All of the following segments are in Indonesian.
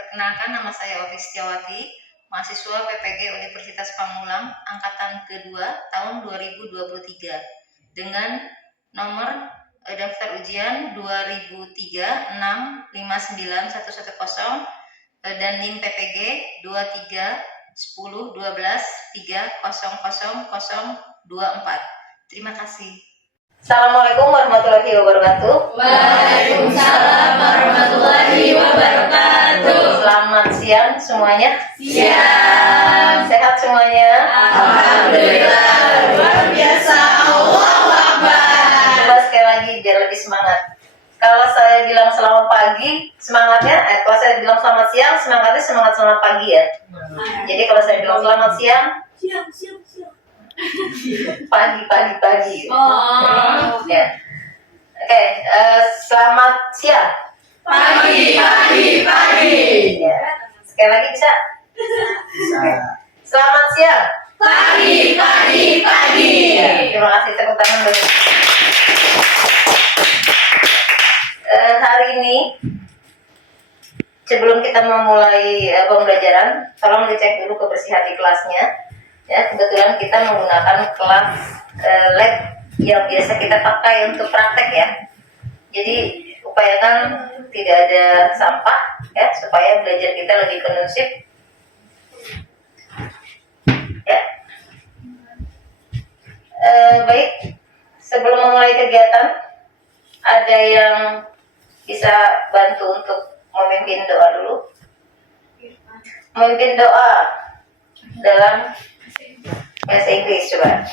Perkenalkan, nama saya Ovi Setiawati, mahasiswa PPG Universitas Pamulang, angkatan kedua tahun 2023, dengan nomor daftar ujian 2003-659-110 dan NIM PPG 23-10-12-300-024. Terima kasih. Assalamualaikum warahmatullahi wabarakatuh. Waalaikumsalam warahmatullahi wabarakatuh. Selamat siang semuanya. Siang. Sehat semuanya? Alhamdulillah, luar biasa. Allahu Akbar. Coba sekali lagi biar lebih semangat. Kalau saya bilang selamat pagi, semangatnya, kalau saya bilang selamat siang, semangatnya semangat pagi ya. Jadi kalau saya bilang selamat siang, Siang. pagi. Oh. Ya. Oke, selamat siang. Pagi. Ya. Sekali lagi bisa? Selamat siang. Pagi. Ya, terima kasih, tepuk tangan dulu. Hari ini sebelum kita memulai pembelajaran, tolong dicek dulu kebersihan di kelasnya. Ya, kebetulan kita menggunakan kelas lab yang biasa kita pakai untuk praktek ya. Jadi upayakan tidak ada sampah ya, supaya belajar kita lebih kondusif. Ya. Baik, sebelum memulai kegiatan, ada yang bisa bantu untuk memimpin doa dulu. Memimpin doa dalam bahasa Inggris, coba.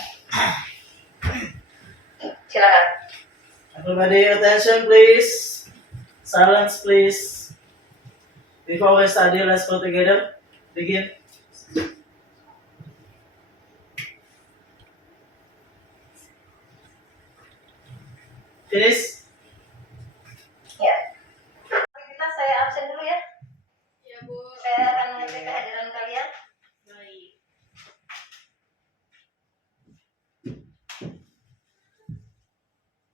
Silakan. Everybody, attention please. Silence please. Before we study, let's go together. Begin. Finish. Ya. Aktivitas saya absen dulu ya. Ya, Bu. Saya akan mengecek kehadiran kalian. Baik.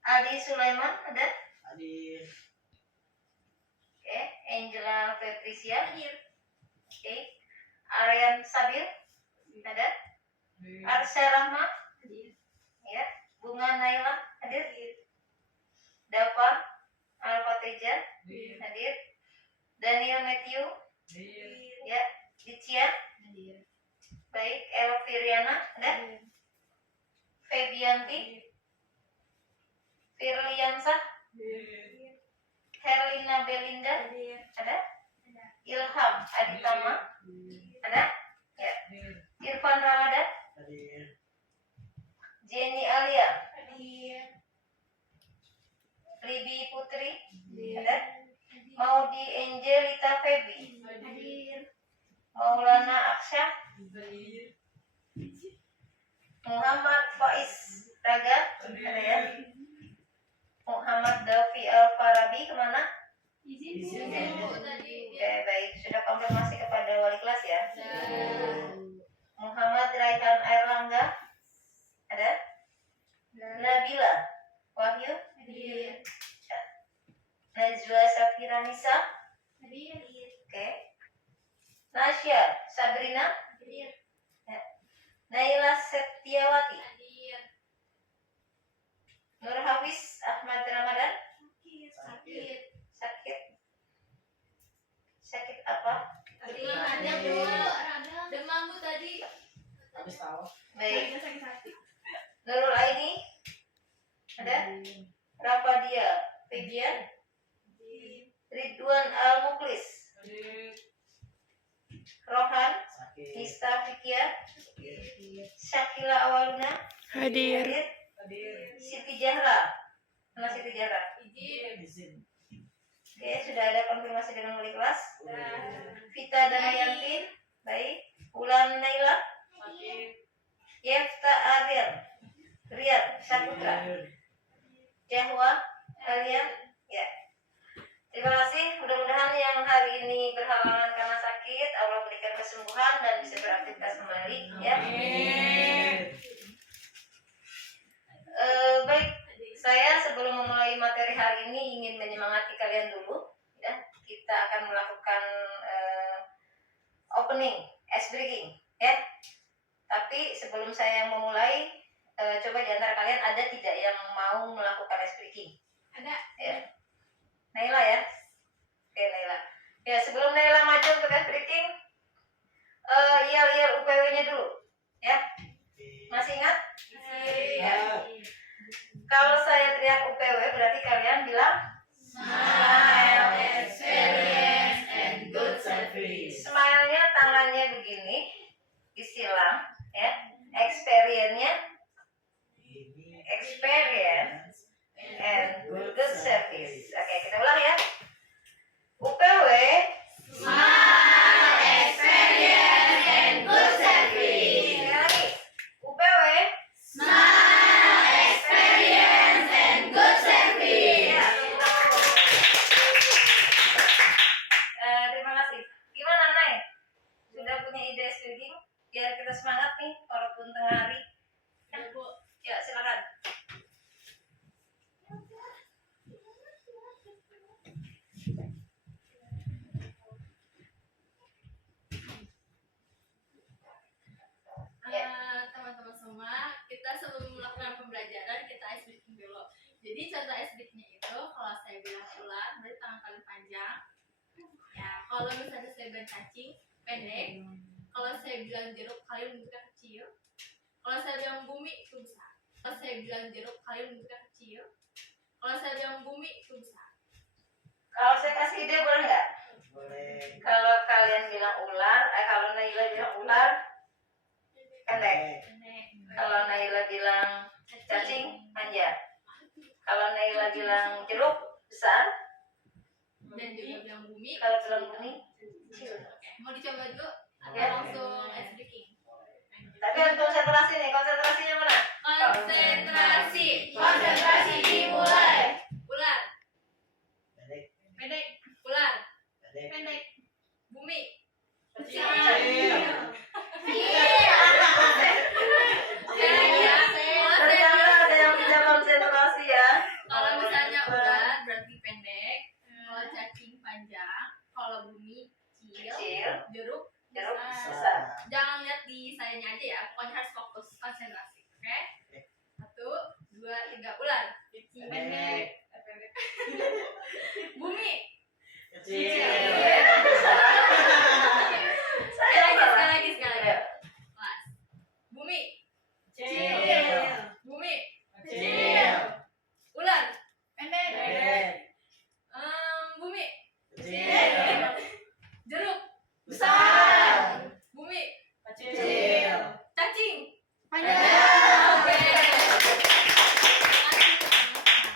Adi Sulaiman ada? Adi. Oke. Angela Patricia hadir. Oke. Aryan Sabil ada? Arsya Rahma Hadir. ya. Bunga Naila hadir. Dava Alfateja hadir. Daniel Matthew ya. Dicia Hadir. baik. Elviriana ada? Febianti, Firliansah, Herlina Belinda ada? Ilham Aditama ada? Ya. Irfan Ramadan, Hadir. Jenny Alia, Libi Putri ada? Maudi Angelita Febi, Maulana Aksya, Muhammad Faiz Raga ada ya? Muhammad Dafi Al-Farabi kemana? Izin Bu tadi. Oke, baik, sudah konfirmasi kepada wali kelas ya. Muhammad Raihan Airlangga ada? Nabila Wahyu, Najwa Safira Nisa, oke. Nasya Sabrina, ya. Naila Setiawati, Nur Hafiz Ahmad Ramadan, sakit apa? Demam Bu tadi. Habis tahu. Baik. Sakit. Nurul Aini ada? Rafadia Febian, Ridwan Al Muklis, Rohan Sakit. Nista Fikia, Syakila Awaluna hadir. Siti Jahra, mana Siti Jahra? Izin. Oke, sudah ada konfirmasi dengan wali kelas. Vita Danayanti, baik. Ulan Naila, Yefta Ariel, Riyad Saputra, Jahwa Alia, ya. Terima kasih. Mudah-mudahan yang hari ini berhalangan karena sakit, Allah berikan kesembuhan dan bisa beraktivitas kembali, ya. Baik, saya sebelum memulai materi hari ini ingin menyemangati kalian dulu, ya. Kita akan melakukan opening, ice breaking, ya. Tapi sebelum saya memulai, coba di antara kalian ada tidak yang mau melakukan ice breaking? Ada. Ya. Naila ya. Oke, Naila. Ya, sebelum Naila maju untuk ice breaking, lihat UPW-nya dulu, ya. Masih ingat? Ya. Kalau saya teriak UPW berarti kalian bilang Smile, experience, and good service. smile-nya tangannya begini, disilang, ya. Experience-nya experience and good service. Oke, kita ulang ya. UPW Smile, experience, and good service. Sekali lagi. UPW Smile, experience, and good service. Ya, tepuk tangan buat terima kasih. Gimana, Nay? Sudah punya ide speaking? Biar kita semangat nih walaupun tengah hari. Ya, Bu. Ya, silakan. Teman-teman semua, kita sebelum melakukan pembelajaran kita ice breaking dulu. Jadi contoh ice breakingnya itu kalau saya bilang ular berarti tangan kalian panjang. Ya, kalau misalnya saya bilang cacing pendek. Kalau saya bilang jeruk kalian bentuknya kecil. Kalau saya bilang bumi itu besar. Kalau saya bilang jeruk kalian bentuknya kecil. Kalau saya bilang bumi itu besar. Kalau saya kasih ide boleh nggak? Boleh. Kalau kalian bilang ular, kalau Naila bilang ular, pendek. Pendek. Kalau Naila bilang cacing, panjang. Kalau Naila bilang jeruk, besar. Dan juga bilang bumi. Kalau bilang bumi, kecil. Oke, mau dicoba dulu atau Ya. langsung ice breaking? Tapi harus konsentrasi nih. Konsentrasinya mana? Konsentrasi. Konsentrasi dimulai. Ular. Pendek. Pendek. Ular. Pendek. Pendek. Bumi. Kecil. Ternyata ada yang tidak konsentrasi ya. Kalau misalnya ular berarti pendek. Kalau cacing panjang. Kalau bumi kecil. Kecil, Jeruk jeruk besar. besar. Jangan lihat di sayanya aja ya. Pokoknya harus fokus konsentrasi. Oke? 1, 2, 3. Ular. Pendek. Pendek. Bumi. Kecil. Saya Sekali lagi. Ya. Kelas. Bumi. Kecil. Bumi. Kecil. Ular. Pendek. Pendek. Bumi. Kecil. Jeruk. Besar. Bumi. Kecil. Cacing. Panjang. Oke.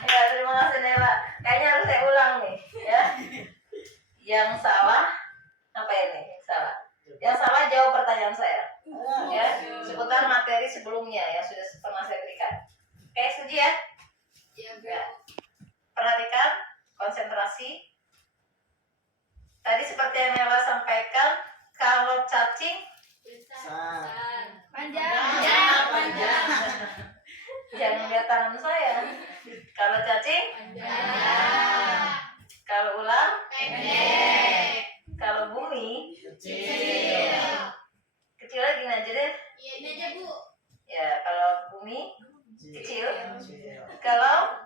Ya, terima kasih Nela. Kayaknya harus saya ulang nih, ya. Yang salah apa ini? Yang salah. Yang salah jawab pertanyaan saya, ya. Seputar materi sebelumnya yang sudah pernah saya berikan. Oke, setuju ya? Ya. Perhatikan, konsentrasi. Tadi seperti yang Nela sampaikan, kalau cacing Besar. Panjang. jangan lihat tangan saya. Kalau cacing, kalau ular, Pendek. kalau bumi, Kecil. kecil lagi aja deh. Iya, ini aja, Bu. Ya, kalau bumi, Kecil. Kecil. kalau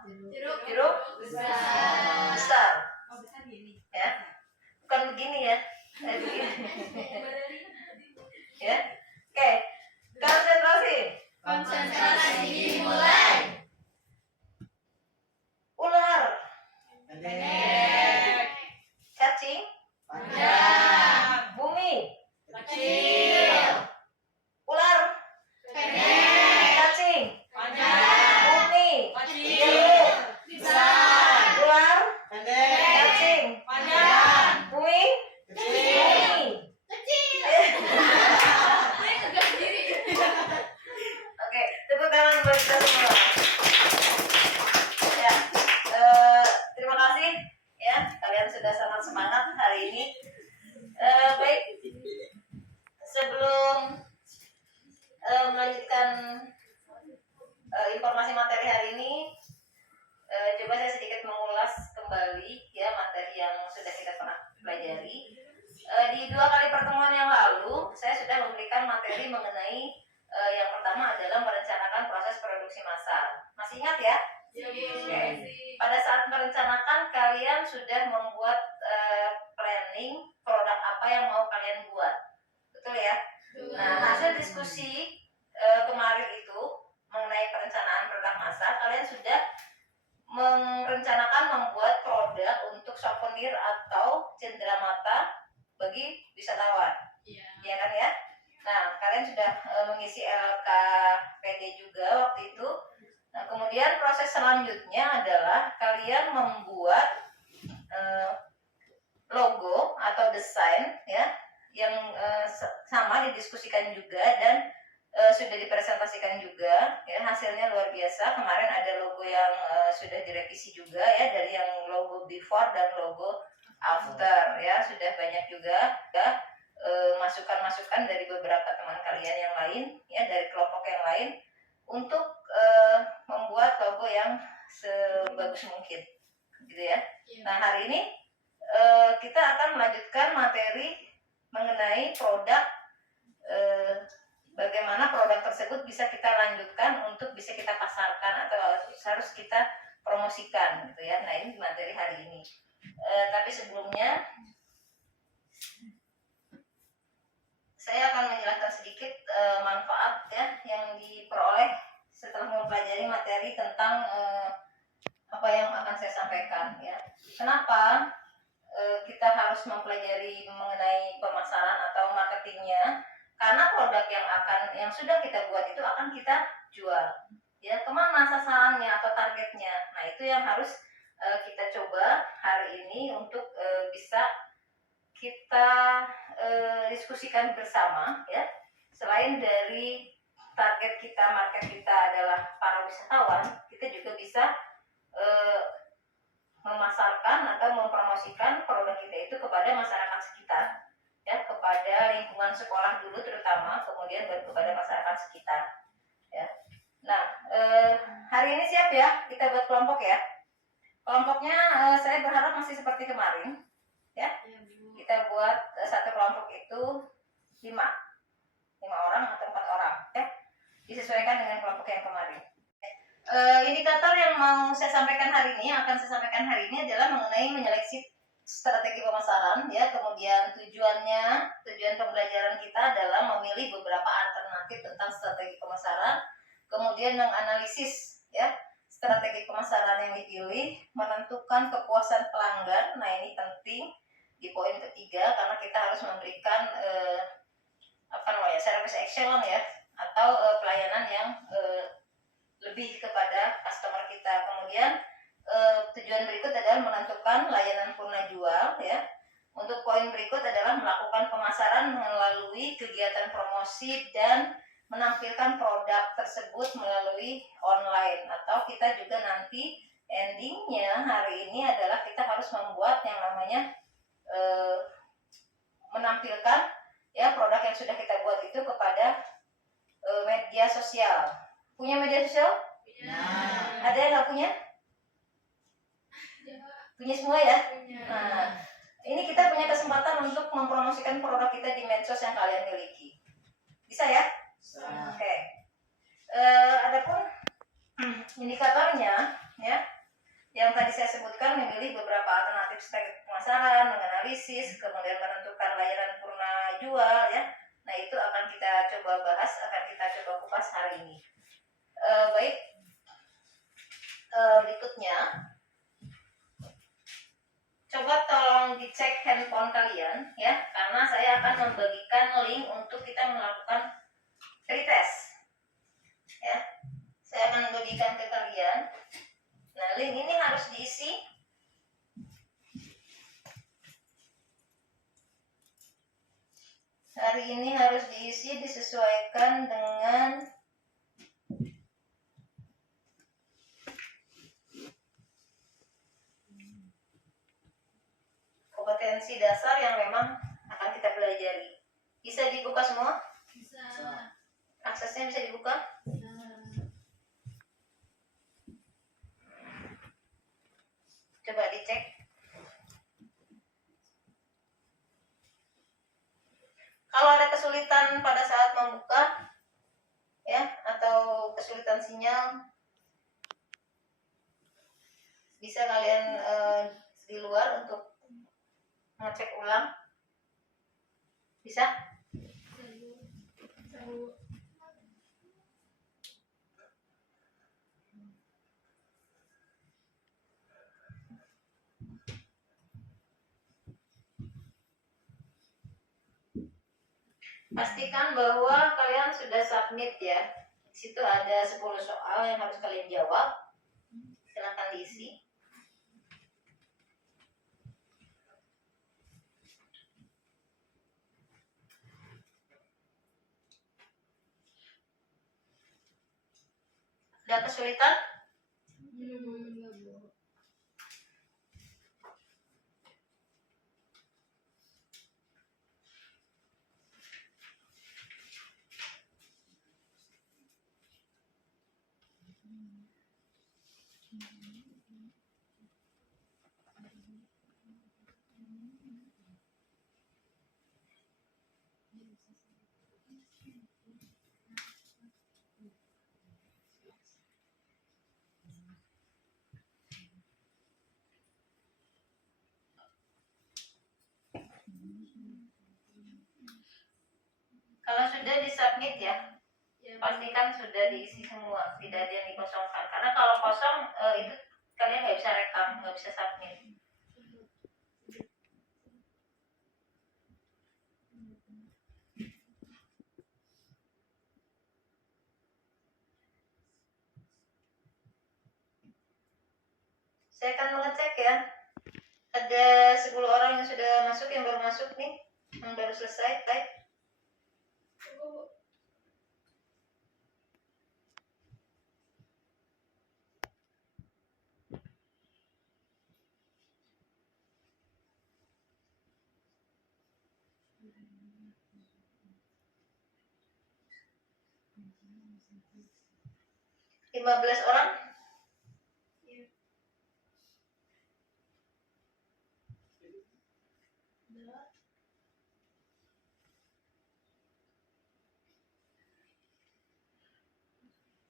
Jeruk besar. Oh, besar gini. Ya, bukan begini ya. Begini. Ya, oke. Konsentrasi. Konsentrasi dimulai. Ular, Pendek. cacing, Panjang. bumi, Kecil. ular, Pendek. cacing, Panjang. bumi, Kecil. jeruk, Besar. ular, Pendek. cacing, Panjang. bumi, Kecil. bumi. mengenai yang pertama adalah merencanakan proses produksi massal. Masih ingat ya? Oke. Pada saat merencanakan, kalian sudah membuat planning produk apa yang mau kalian buat, betul ya? Nah, hasil diskusi kemarin itu mengenai perencanaan produk massal, kalian sudah merencanakan membuat produk untuk souvenir atau cenderamata bagi wisatawan, ya kan ya? Nah, kalian sudah mengisi LKPD juga waktu itu. Nah, kemudian proses selanjutnya adalah kalian membuat logo atau desain ya yang sama didiskusikan juga dan sudah dipresentasikan juga ya, hasilnya luar biasa. Kemarin ada logo yang sudah direvisi juga ya, dari yang logo before dan logo after ya, sudah banyak juga ya masukan-masukan dari beberapa teman kalian yang lain ya, dari kelompok yang lain untuk membuat logo yang sebagus mungkin gitu ya. Nah, hari ini kita akan melanjutkan materi mengenai produk, bagaimana produk tersebut bisa kita lanjutkan untuk bisa kita pasarkan atau harus kita promosikan gitu ya. Nah, ini materi hari ini. Tapi sebelumnya saya akan menjelaskan sedikit manfaat ya yang diperoleh setelah mempelajari materi tentang apa yang akan saya sampaikan ya. Kenapa kita harus mempelajari mengenai pemasaran atau marketingnya? Karena produk yang sudah kita buat itu akan kita jual ya. Kemana sasarannya atau targetnya? Nah, itu yang harus kita coba hari ini untuk bisa kita diskusikan bersama ya. Selain dari target kita, market kita adalah para wisatawan, kita juga bisa memasarkan atau mempromosikan produk kita itu kepada masyarakat sekitar ya, kepada lingkungan sekolah dulu terutama, kemudian baru kepada masyarakat sekitar ya. Nah, hari ini siap ya kita buat kelompok ya. Kelompoknya saya berharap masih seperti kemarin ya. Kita buat satu kelompok itu 5 orang atau 4 orang ya, disesuaikan dengan kelompok yang kemarin. Indikator yang mau saya sampaikan hari ini, adalah mengenai menyeleksi strategi pemasaran ya. Kemudian tujuan pembelajaran kita adalah memilih beberapa alternatif tentang strategi pemasaran, kemudian menganalisis ya strategi pemasaran yang dipilih, menentukan kepuasan pelanggan. Nah, ini penting di poin ketiga karena kita harus memberikan service excellence ya, atau pelayanan yang lebih kepada customer kita. Kemudian tujuan berikut adalah menentukan layanan purna jual ya. Untuk poin berikut adalah melakukan pemasaran melalui kegiatan promosi dan menampilkan produk tersebut melalui online. Atau kita juga nanti endingnya hari ini adalah kita harus membuat yang namanya menampilkan ya produk yang sudah kita buat itu kepada media sosial. Punya media sosial? Ada yang nggak punya? Punya semua ya? Nah, ini kita punya kesempatan untuk mempromosikan produk kita di medsos yang kalian miliki. Bisa ya? Oke. Adapun indikatornya ya, yang tadi saya sebutkan, memilih beberapa alternatif strategi pemasaran, menganalisis, kemudian menentukan layanan purna jual ya. Nah, itu akan kita coba bahas, akan kita coba kupas hari ini. Baik, berikutnya coba tolong dicek handphone kalian ya, karena saya akan membagikan link untuk kita melakukan pretest ya. Saya akan bagikan ke kalian. Nah, link ini harus diisi hari ini, harus diisi disesuaikan dengan kompetensi dasar yang memang akan kita pelajari. Bisa dibuka semua? Bisa. Aksesnya bisa dibuka? Coba dicek. Kalau ada kesulitan pada saat membuka, sinyal bisa kalian di luar untuk ngecek ulang. Bisa? Pastikan bahwa kalian sudah submit ya. Di situ ada 10 soal yang harus kalian jawab. Silakan diisi. Ada kesulitan? Kalau sudah disubmit ya, pastikan sudah diisi semua, tidak ada yang dikosongkan. Karena kalau kosong itu kalian nggak bisa rekam, nggak bisa submit. Saya akan mengecek ya. Ada 10 orang yang sudah masuk, yang baru masuk nih, yang baru selesai type. Iya. 15 orang.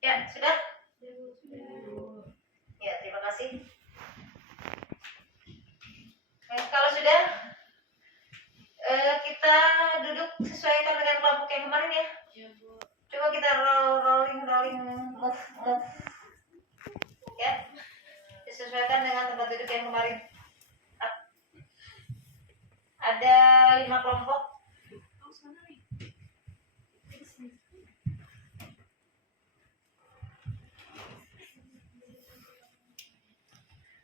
Ya, sudah? Ya, terima kasih. Kalau sudah, kita duduk sesuaikan dengan kelompok yang kemarin ya. Coba kita rolling, move. Ya, disesuaikan dengan tempat duduk yang kemarin. Ada 5 kelompok.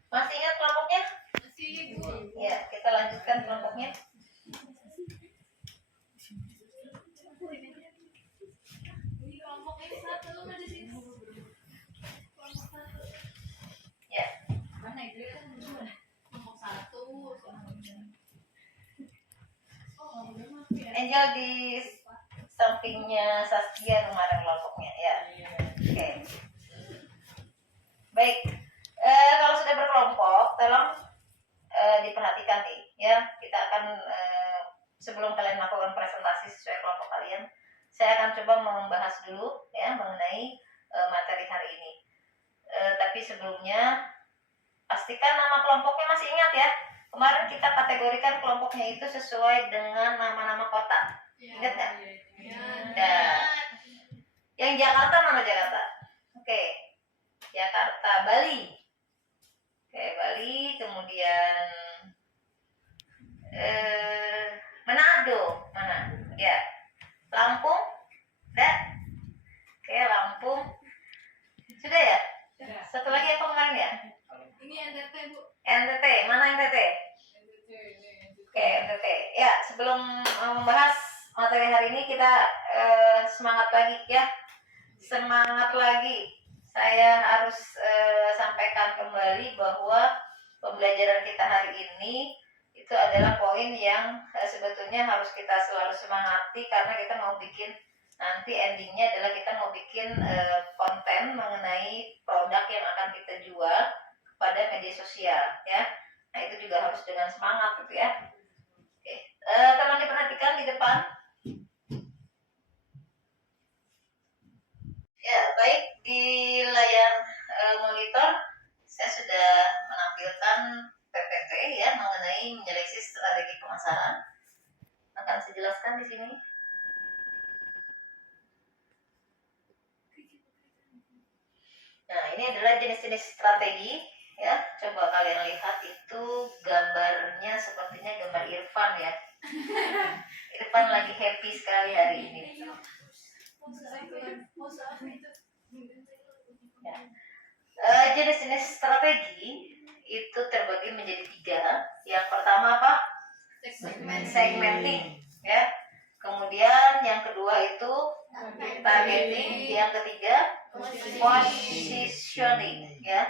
Masih ingat kelompoknya? Masih, Bu. Ya, kita lanjutkan kelompoknya. Ini kelompok X1 ada di sini. Kelompok 1. Ya, Mana itu ya? Kelompok 1. Angel di sampingnya Saskia kemarin kelompoknya ya. Oke. Baik. Kalau sudah berkelompok, tolong diperhatikan nih ya. Kita akan sebelum kalian melakukan presentasi sesuai kelompok kalian, saya akan coba membahas dulu ya mengenai materi hari ini. Tapi sebelumnya pastikan nama kelompoknya masih ingat ya. Kemarin kita kategorikan kelompoknya itu sesuai dengan nama-nama kota. Ingat nggak? Ya. Yang Jakarta mana Jakarta? Oke. Jakarta, Bali. Oke, Bali, kemudian Manado, mana? Ya. Lampung, udah? Oke, Lampung. Sudah ya? Satu lagi apa kemarin ya? Ini NTT, Bu. NTT, mana NTT? Oke, NTT. Ya, sebelum membahas materi hari ini kita semangat lagi ya. Semangat lagi. Saya harus sampaikan kembali bahwa pembelajaran kita hari ini itu adalah poin yang sebetulnya harus kita selalu semangati karena kita mau bikin nanti endingnya adalah kita mau bikin konten mengenai produk yang akan kita jual pada media sosial ya. Nah itu juga harus dengan semangat gitu ya. Oke, tolong diperhatikan di depan. Ya baik, di di sini? Nah, ini adalah jenis-jenis strategi ya. Coba kalian lihat itu gambarnya sepertinya gambar Irfan ya. Irfan lagi happy sekali hari ini. Ya. Jenis-jenis strategi itu terbagi menjadi 3. Yang pertama apa? Segmenting ya. Kemudian yang kedua itu targeting, yang ketiga positioning ya.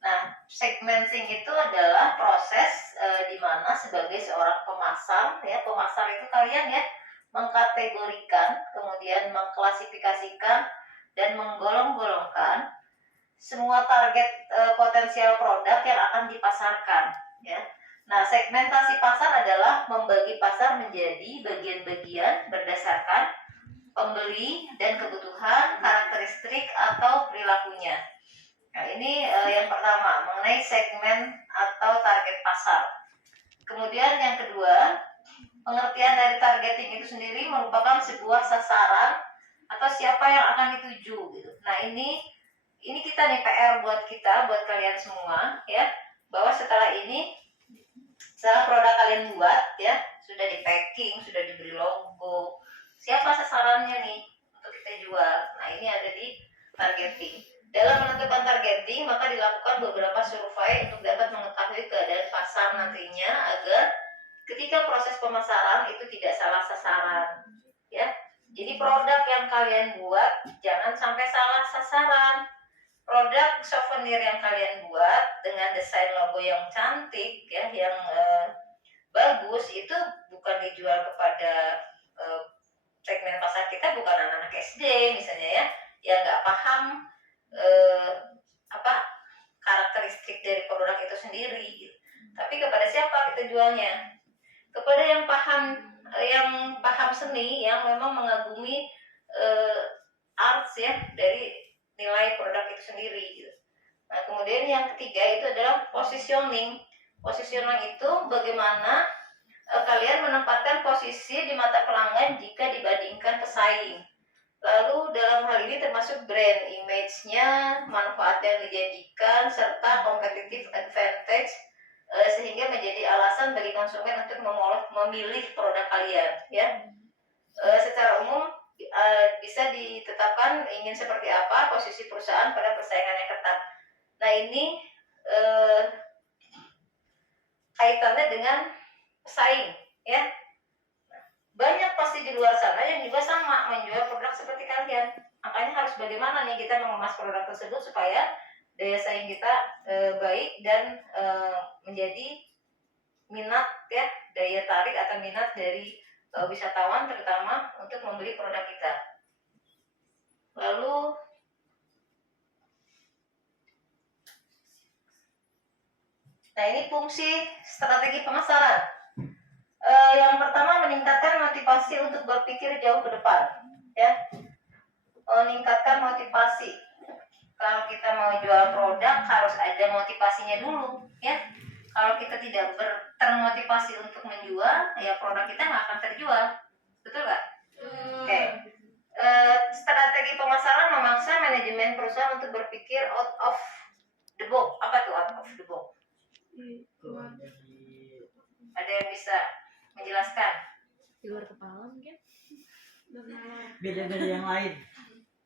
Nah, segmenting itu adalah proses di mana sebagai seorang pemasar ya, pemasar itu kalian ya mengkategorikan, kemudian mengklasifikasikan dan menggolong-golongkan semua target potensial produk yang akan dipasarkan ya. Nah, segmentasi pasar adalah membagi pasar menjadi bagian-bagian berdasarkan pembeli dan kebutuhan, karakteristik atau perilakunya. Nah, ini yang pertama mengenai segmen atau target pasar. Kemudian yang kedua, pengertian dari targeting itu sendiri merupakan sebuah sasaran atau siapa yang akan dituju gitu. Nah, ini kita nih PR buat kita, buat kalian semua ya, bahwa setelah produk kalian buat ya, sudah di packing, sudah diberi logo, siapa sasarannya nih untuk kita jual. Nah, ini ada di targeting. Dalam menentukan targeting, maka dilakukan beberapa survei untuk dapat mengetahui keadaan pasar nantinya agar ketika proses pemasaran itu tidak salah sasaran ya. Jadi produk yang kalian buat jangan sampai salah sasaran. Produk souvenir yang kalian buat dengan desain logo yang cantik ya, yang bagus, itu bukan dijual kepada segmen pasar kita bukan anak-anak SD misalnya ya, yang nggak paham karakteristik dari produk itu sendiri gitu. Tapi kepada siapa kita jualnya? Kepada yang paham seni, yang memang mengagumi arts ya dari nilai produk itu sendiri gitu. Nah, kemudian yang ketiga itu adalah positioning. Positioning itu bagaimana kalian menempatkan posisi di mata pelanggan jika dibandingkan pesaing. Lalu dalam hal ini termasuk brand image-nya, manfaat yang dijanjikan, serta competitive advantage sehingga menjadi alasan bagi konsumen untuk memilih produk kalian ya. Secara umum bisa ditetapkan ingin seperti apa posisi perusahaan pada persaingan yang ketat. Nah, ini kaitannya dengan pesaing ya. Banyak pasti di luar sana yang juga sama menjual produk seperti kalian. Makanya harus bagaimana nih kita mengemas produk tersebut supaya daya saing kita baik dan menjadi minat ya, daya tarik atau minat dari wisatawan terutama untuk membeli produk kita. Lalu nah, ini fungsi strategi pemasaran. Yang pertama meningkatkan motivasi untuk berpikir jauh ke depan ya. Meningkatkan motivasi. Kalau kita mau jual produk harus ada motivasinya dulu ya. Kalau kita tidak termotivasi untuk menjual, ya produk kita nggak akan terjual. Betul nggak? Oke. Strategi pemasaran memaksa manajemen perusahaan untuk berpikir out of the box. Apa tuh out of the box? Ada yang bisa menjelaskan? Di luar kepala mungkin? Beda dari yang lain.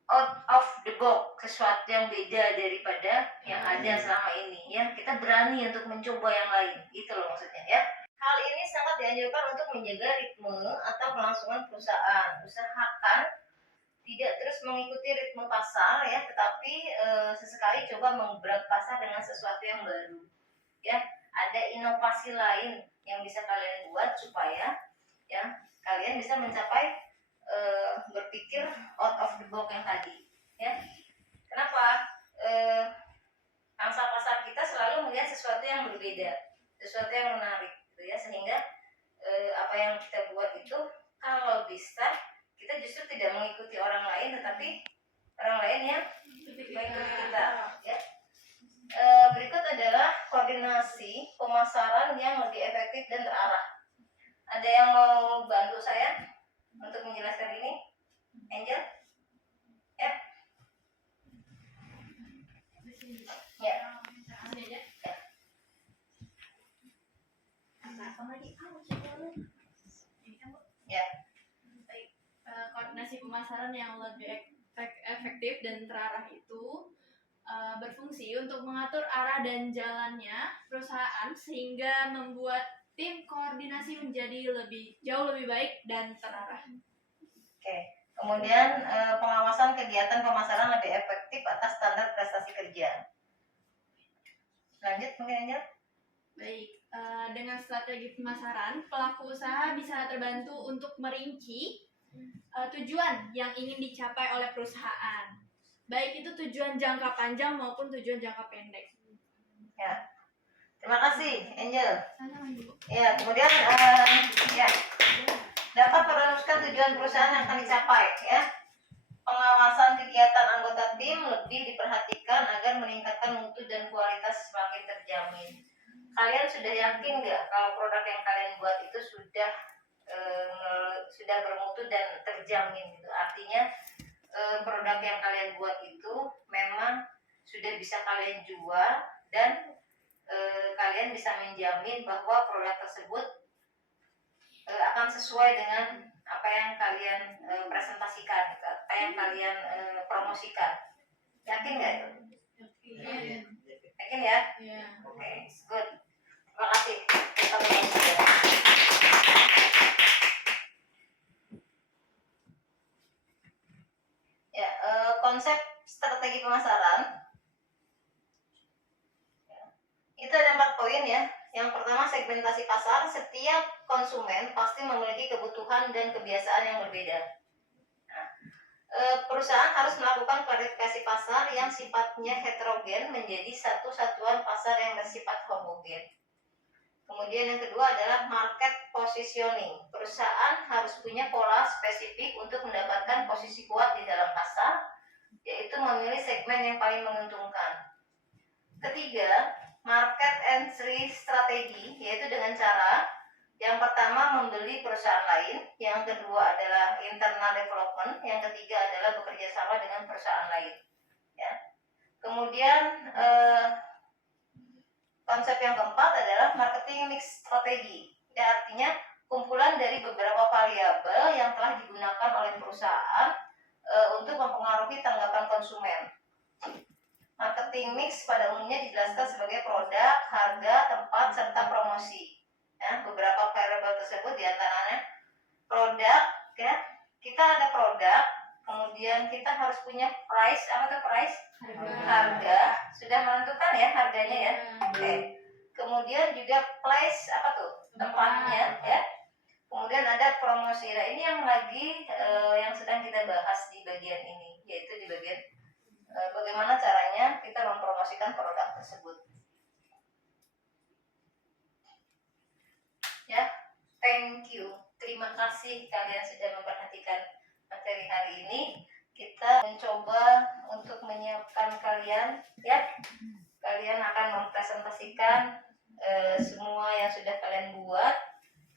Out of the box, sesuatu yang beda daripada yang ada selama ini ya. Kita berani untuk mencoba yang lain, itu loh maksudnya ya. Hal ini sangat dianjurkan untuk menjaga ritme atau kelangsungan perusahaan. Usahakan tidak terus mengikuti ritme pasar ya, tetapi sesekali coba menggebrak pasar dengan sesuatu yang baru ya. Ada inovasi lain yang bisa kalian buat supaya ya kalian bisa mencapai berpikir out of the box yang tadi ya. Kenapa? Pangsa pasar kita selalu melihat sesuatu yang berbeda, sesuatu yang menarik gitu ya, sehingga apa yang kita buat itu kalau bisa kita justru tidak mengikuti orang lain, tetapi orang lain yang mengikuti kita ya. Berikut adalah koordinasi pemasaran yang lebih efektif dan terarah. Ada yang mau bantu saya? untuk menjelaskan ini? Angel? Ya? Ya. Ini aja. Apa lagi? Ini kan, Bu. Ya. Baik, koordinasi pemasaran yang lebih efektif dan terarah itu berfungsi untuk mengatur arah dan jalannya perusahaan sehingga membuat tim koordinasi menjadi jauh lebih baik dan terarah. Oke. Kemudian pengawasan kegiatan pemasaran lebih efektif atas standar prestasi kerja. Lanjut mungkin Angel. Baik, dengan strategi pemasaran, pelaku usaha bisa terbantu untuk merinci tujuan yang ingin dicapai oleh perusahaan. Baik itu tujuan jangka panjang maupun tujuan jangka pendek. Ya. Terima kasih Angel. Sama Ibu. Ya, kemudian ya dapat merumuskan tujuan perusahaan yang akan dicapai ya. Pengawasan kegiatan anggota tim lebih diperhatikan agar meningkatkan mutu dan kualitas semakin terjamin. Kalian sudah yakin nggak kalau produk yang kalian buat itu sudah bermutu dan terjamin gitu? Artinya produk yang kalian buat itu memang sudah bisa kalian jual dan kalian bisa menjamin bahwa produk tersebut akan sesuai dengan apa yang kalian presentasikan, gitu, apa yang kalian promosikan. Yakin nggak itu? Iya. Yakin ya? Iya. Oke, good. Terima kasih. Kita mulai. Ya, konsep strategi pemasaran itu ada 4 poin ya. Yang pertama, segmentasi pasar. Setiap konsumen pasti memiliki kebutuhan dan kebiasaan yang berbeda. Nah, perusahaan harus melakukan klarifikasi pasar yang sifatnya heterogen menjadi satu satuan pasar yang bersifat homogen. Kemudian yang kedua adalah market positioning. Perusahaan harus punya pola spesifik untuk mendapatkan posisi kuat di dalam pasar, yaitu memilih segmen yang paling menguntungkan. Ketiga, market entry strategi, yaitu dengan cara yang pertama membeli perusahaan lain, yang kedua adalah internal development, yang ketiga adalah bekerja sama dengan perusahaan lain. Ya. Kemudian konsep yang keempat adalah marketing mix strategi. Ya, artinya kumpulan dari beberapa variabel yang telah digunakan oleh perusahaan untuk mempengaruhi tanggapan konsumen. Marketing mix pada umumnya dijelaskan sebagai produk, harga, tempat, serta promosi. Ya, beberapa variabel tersebut diantaranya produk, ya, kita ada produk, kemudian kita harus punya price, apa tuh price? Harga. Sudah menentukan ya harganya ya. Oke. Kemudian juga place, apa tuh? Tempatnya ya. Kemudian ada promosi. Nah, ini yang lagi yang sedang kita bahas di bagian ini, yaitu di bagian bagaimana caranya kita mempromosikan produk tersebut. Ya, thank you. Terima kasih kalian sudah memperhatikan materi hari ini. Kita mencoba untuk menyiapkan kalian, ya. Kalian akan mempresentasikan semua yang sudah kalian buat.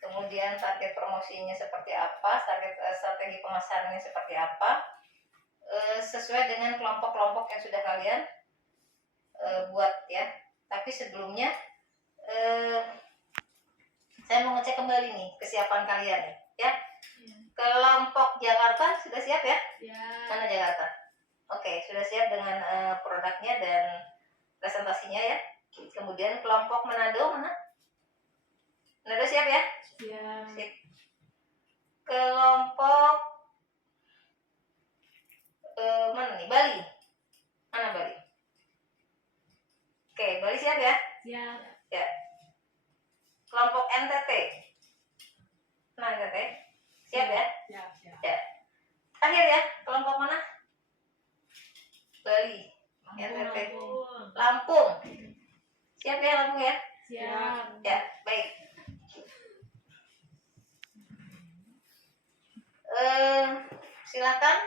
Kemudian target promosinya seperti apa, target strategi pemasarannya seperti apa, sesuai dengan kelompok-kelompok yang sudah kalian buat ya. Tapi sebelumnya saya mau ngecek kembali nih kesiapan kalian nih, ya. Kelompok Jakarta sudah siap ya? Ya. Mana Jakarta? Oke, sudah siap dengan produknya dan presentasinya ya. Kemudian kelompok Manado mana? Manado siap ya? Ya. Sip. Kelompok mana nih? Bali. Mana Bali? Oke, Bali siap ya? Siap. Ya. Kelompok NTT. Nah, NTT. Siap ya? Siap. Siap. Ya. Akhir ya, kelompok mana? Bali. NTT. Lampung. Siap ya Lampung ya? Siap. Ya, baik. Silakan.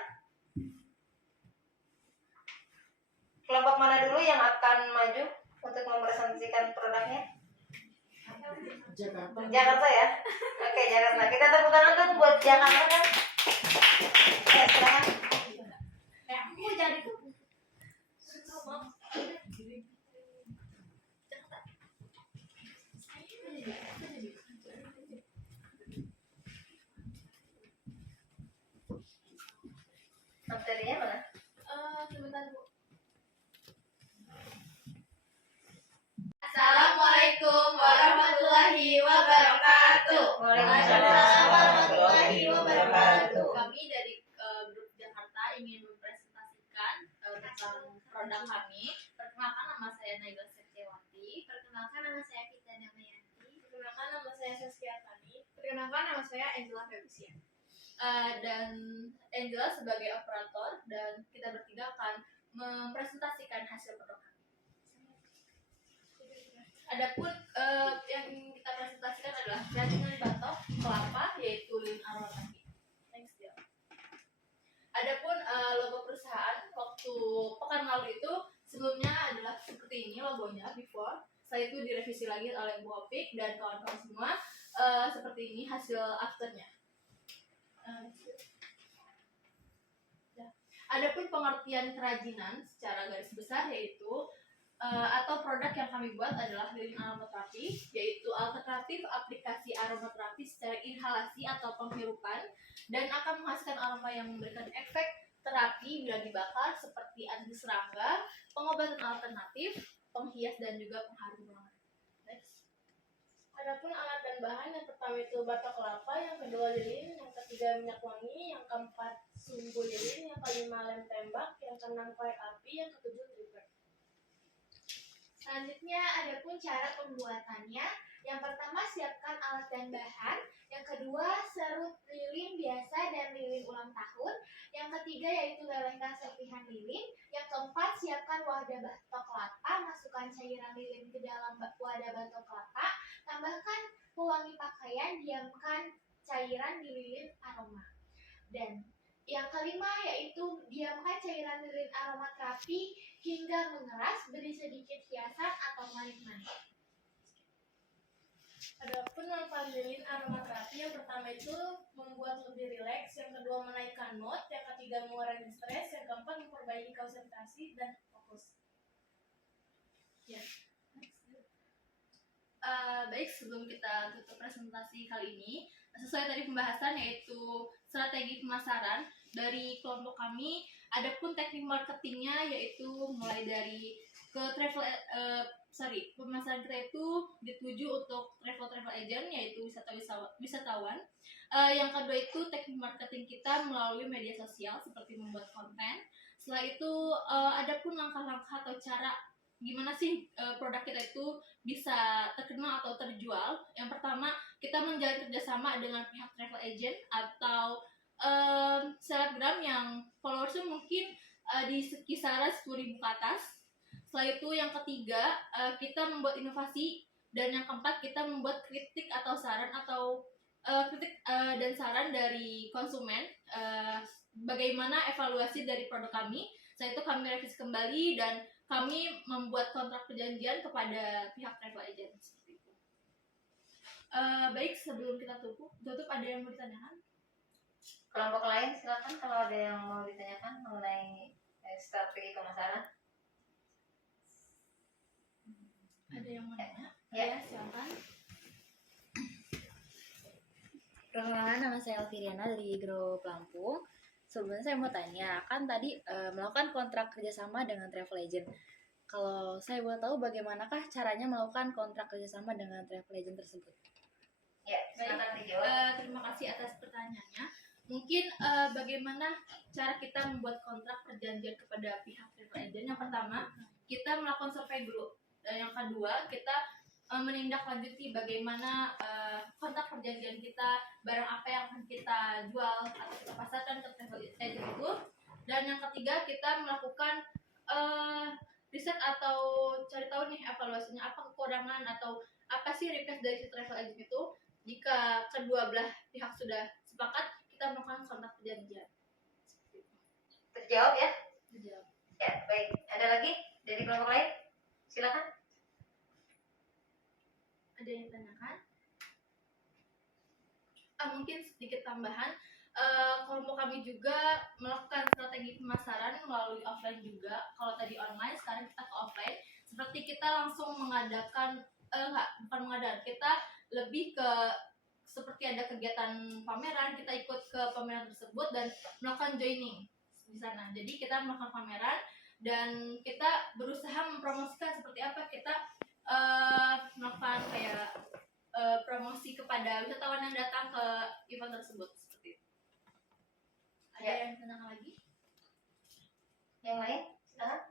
Kelompok mana dulu yang akan maju untuk mempresentasikan produknya? Jakarta. Jakarta ya? Oke, Jakarta. Kita tepuk tangan dulu buat Jakarta kan? Silakan. Aku jadi Materinya mana? sebentar Bu. Assalamualaikum warahmatullahi wabarakatuh. Waalaikumsalam warahmatullahi wabarakatuh. Kami dari grup Jakarta ingin mempresentasikan tentang produk kami. Perkenalkan, nama saya Naila Septiawati. Perkenalkan, nama saya Vita Damayanti. Perkenalkan, nama saya Saskia Tani. Perkenalkan, nama saya Angela Februsia. Dan Angela sebagai operator, dan kita bertiga akan mempresentasikan hasil produk kami. Adapun yang kita presentasikan adalah jaringan batok kelapa, yaitu lilin aromatik. Thanks, Del. Adapun logo perusahaan waktu pekan lalu itu sebelumnya adalah seperti ini logonya before. Setelah itu direvisi lagi oleh Bu Opik dan kawan-kawan semua. Seperti ini hasil afternya. Adapun pengertian kerajinan secara garis besar yaitu atau produk yang kami buat adalah lilin aromaterapi, yaitu alternatif aplikasi aromaterapi secara inhalasi atau penghirupan dan akan menghasilkan aroma yang memberikan efek terapi bila dibakar seperti anti serangga, pengobatan alternatif, penghias dan juga pengharum ruangan. Next. Adapun alat dan bahan, yang pertama itu batok kelapa, yang kedua lilin, yang ketiga minyak wangi, yang keempat sumbu lilin, yang kelima lem tembak, yang keenam korek api, yang ketujuh trigger. Selanjutnya, adapun cara pembuatannya. Yang pertama, siapkan alat dan bahan. Yang kedua, serut lilin biasa dan lilin ulang tahun. Yang ketiga, yaitu lelehkan serpihan lilin. Yang keempat, siapkan wadah batok kelapa. Masukkan cairan lilin ke dalam wadah batok kelapa. Tambahkan pewangi pakaian. Diamkan cairan di lilin aroma. Dan yang kelima yaitu diamkan cairan lilin aromaterapi hingga mengeras, beri sedikit hiasan atau manik-manik. Adapun manfaat lilin aromaterapi, yang pertama itu membuat lebih rileks, yang kedua menaikkan mood, yang ketiga mengurangi stres, yang keempat memperbaiki konsentrasi dan fokus. Ya. Baik, sebelum kita tutup presentasi kali ini, sesuai tadi pembahasan yaitu strategi pemasaran dari kelompok kami, adapun teknik marketingnya yaitu mulai dari pemasaran kita itu dituju untuk travel agent yaitu wisatawan. Yang kedua itu teknik marketing kita melalui media sosial seperti membuat konten. Setelah itu adapun langkah-langkah atau cara gimana sih produk kita itu bisa terkenal atau terjual. Yang pertama, kita menjalin kerjasama dengan pihak travel agent atau selebgram yang followersnya mungkin di kisaran 10.000 ke atas. Setelah itu yang ketiga, kita membuat inovasi, dan yang keempat kita membuat kritik atau saran dan saran dari konsumen, bagaimana evaluasi dari produk kami. Setelah itu kami revisi kembali dan kami membuat kontrak perjanjian kepada pihak travel agent seperti itu. Baik, sebelum kita tutup ada yang mau ditanyakan? Kelompok lain silakan kalau ada yang mau ditanyakan mengenai strategi pemasaran. Ada yang mau nanya? Ya. Silakan. Perkenalkan, nama saya Elviriana dari grup Lampung. Sebelumnya saya mau tanya, kan tadi melakukan kontrak kerjasama dengan travel agent. Kalau saya boleh tahu bagaimanakah caranya melakukan kontrak kerjasama dengan travel agent tersebut? Ya, silakan dijawab. Terima kasih atas pertanyaannya. Mungkin bagaimana cara kita membuat kontrak perjanjian kepada pihak travel agent? Yang pertama, kita melakukan survei dulu. Dan yang kedua, kita menindaklanjuti bagaimana kontrak perjanjian kita, barang apa yang akan kita jual atau kita pasarkan ke travel agent itu. Dan yang ketiga, kita melakukan riset atau cari tahu nih evaluasinya, apa kekurangan atau apa sih request dari si travel agent itu. Jika kedua belah pihak sudah sepakat, kita melakukan kontrak perjanjian. Terjawab ya? Terjawab. Ya, baik. Ada lagi dari kelompok lain? Silakan. Ada yang tanyakan? Mungkin sedikit tambahan, kelompok kami juga melakukan strategi pemasaran melalui offline juga. Kalau tadi online, sekarang kita ke offline. Seperti kita langsung mengadakan, bukan mengadakan, kita lebih ke seperti ada kegiatan pameran, kita ikut ke pameran tersebut dan melakukan joining di sana. Jadi kita melakukan pameran dan kita berusaha mempromosikan seperti apa kita melakukan kayak promosi kepada wisatawan yang datang ke event tersebut seperti itu. Ada Ya. yang menanyakan lagi? Yang lain? Silakan.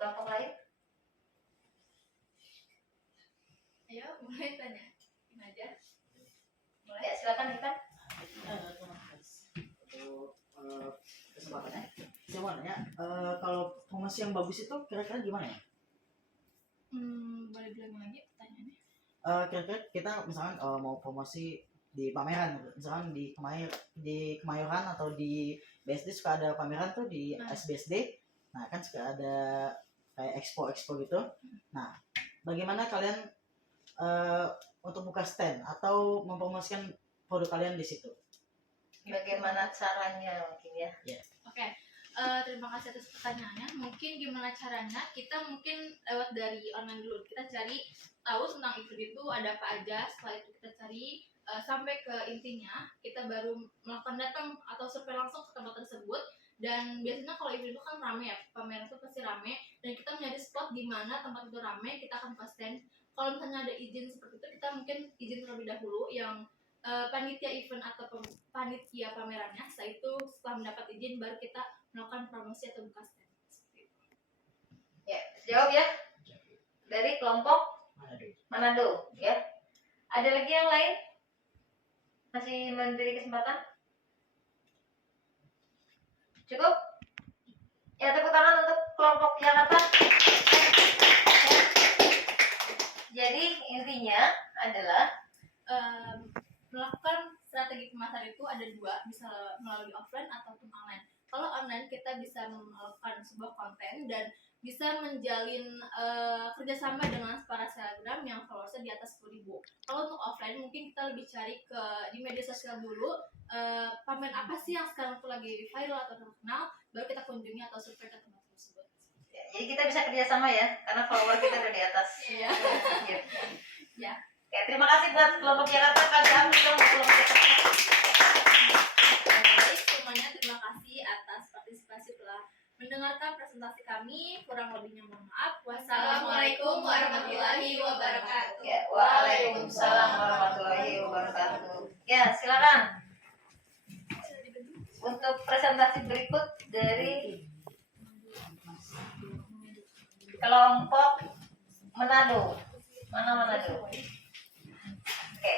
Kelompok lain? Ayo, mulai tanya. Ini aja. Ya, silakan Ivan. Terima kasih untuk kesempatannya. Saya mau nanya, kalau promosi yang bagus itu kira-kira gimana ya? Boleh bilang lagi pertanyaannya? Kira-kira kita misalkan mau promosi di pameran, misalkan di Kemayoran atau di BSD suka ada pameran tuh di SBSD. Nah kan suka ada kayak expo gitu. Nah bagaimana kalian untuk buka stand atau mempromosikan produk kalian di situ? Bagaimana caranya mungkin ya? Oke, terima kasih atas pertanyaannya. Mungkin gimana caranya? Kita mungkin lewat dari online dulu. Kita cari tahu tentang event itu ada apa aja. Setelah itu kita cari sampai ke intinya. Kita baru melakukan datang atau survei langsung ke tempat tersebut. Dan biasanya kalau event itu kan rame ya, pameran itu pasti rame. Dan kita mencari spot di mana tempat itu rame, kita akan buka stand. Kalau misalnya ada izin seperti itu, kita mungkin izin terlebih dahulu yang panitia event atau panitia pamerannya. Setelah itu setelah mendapat izin baru kita melakukan promosi atau buka stand. Seperti itu. Ya, jawab ya. Dari kelompok Manado ya. Ada lagi yang lain? Masih memberi kesempatan? Cukup? Ya, tepuk tangan untuk kelompok Jakarta. Jadi intinya adalah melakukan strategi pemasaran itu ada dua, bisa melalui offline ataupun online. Kalau online kita bisa melakukan sebuah konten dan bisa menjalin kerjasama dengan para selebgram yang followersnya di atas 10.000. Kalau untuk offline mungkin kita lebih cari di media sosial dulu, pameran apa sih yang sekarang tuh lagi viral atau terkenal, baru kita kunjungi atau survei ke tempat tersebut. ya, jadi kita bisa kerjasama ya, karena follower kita ada di atas. Iya. Gitu. Ya. Ya, terima kasih buat kelompok Jakarta. Kami ambil dong kelompok Jakarta. Baik, semuanya terima kasih atas partisipasi telah mendengarkan presentasi kami. Kurang lebihnya mohon maaf. Wassalamualaikum warahmatullahi wabarakatuh. Ya, waalaikumsalam warahmatullahi wabarakatuh. Ya, silakan. Untuk presentasi berikut dari kelompok Manado. Mana Manado? Oke.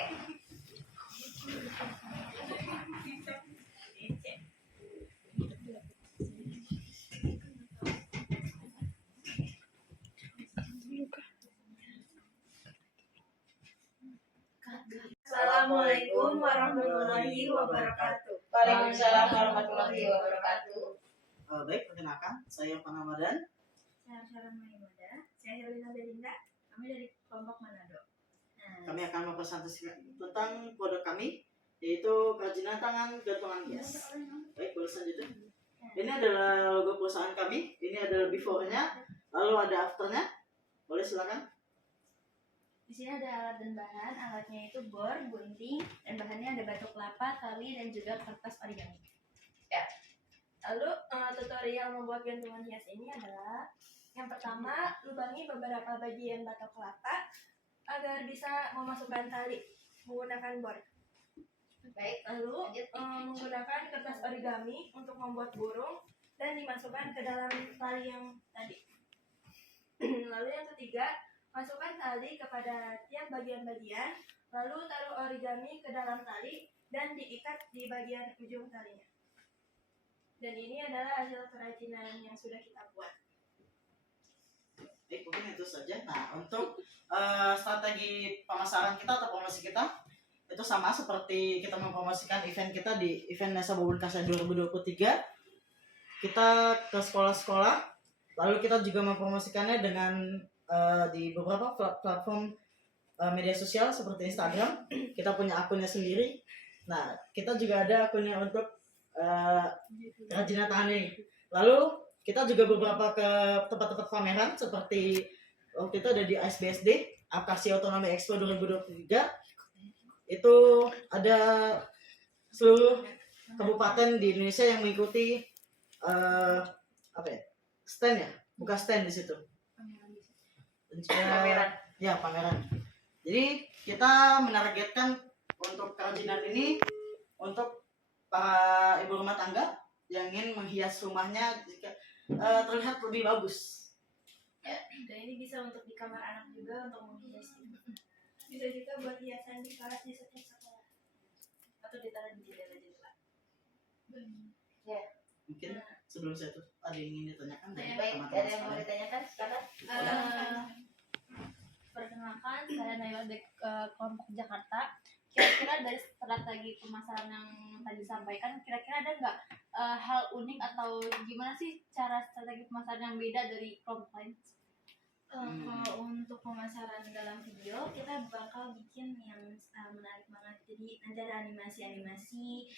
Assalamualaikum warahmatullahi wabarakatuh. Waalaikumsalam warahmatullahi wabarakatuh. Baik, perkenalkan saya Panamadan. Saya Sharon Maimada. Saya Helena Belinda. Kami dari kelompok Manado. Kami akan mempresentasikan tentang produk kami, yaitu kerajinan tangan gantungan hias. Baik, boleh selanjutnya. Ini adalah logo perusahaan kami. Ini adalah before-nya, lalu ada after-nya. Boleh silakan. Di sini ada alat dan bahan. Alatnya itu bor, gunting, dan bahannya ada batu kelapa, tali, dan juga kertas origami. Ya. Lalu tutorial membuat gantungan hias ini adalah yang pertama, lubangi beberapa bagian batu kelapa agar bisa memasukkan tali menggunakan bor. Baik. Lalu Lanjut. menggunakan kertas origami untuk membuat burung dan dimasukkan ke dalam tali yang tadi. Lalu yang ketiga, masukkan tali kepada tiap bagian-bagian, lalu taruh origami ke dalam tali dan diikat di bagian ujung talinya. Dan ini adalah hasil kerajinan yang sudah kita buat. Mungkin itu saja. Nah, untuk strategi pemasaran kita atau promosi kita itu sama seperti kita mempromosikan event kita di event Nesa Babun Kasa 2023. Kita ke sekolah-sekolah, lalu kita juga mempromosikannya dengan di beberapa platform media sosial seperti Instagram, kita punya akunnya sendiri. Nah, kita juga ada akunnya untuk kerajinan tangan ini. Lalu kita juga beberapa ke tempat-tempat pameran seperti waktu itu ada di ASBSD, Apkasi Otonomi Expo 2023. Itu ada seluruh kabupaten di Indonesia yang mengikuti stand ya, buka stand di situ. Dan juga, Pameran. ya pameran. Jadi kita menargetkan untuk kerajinan ini untuk para ibu rumah tangga yang ingin menghias rumahnya jika terlihat lebih bagus. Dan ini bisa untuk di kamar anak juga untuk menghias. Bisa juga buat hiasan di kelas di setiap sekolah. Atau ditaruh di jendela-jendela. Mungkin sebelum saya tuh ada yang ingin ditanyakan dari Baik, teman-teman ada yang mau sekalian. ditanyakan sekarang? Perkenalkan, saya Naila dari kelompok Jakarta. Kira-kira dari strategi pemasaran yang tadi disampaikan, kira-kira ada nggak hal unik atau gimana sih cara strategi pemasaran yang beda dari kelompok lain? Kalau untuk pemasaran dalam video, kita bakal bikin yang menarik banget. Jadi nanti ada animasi-animasi,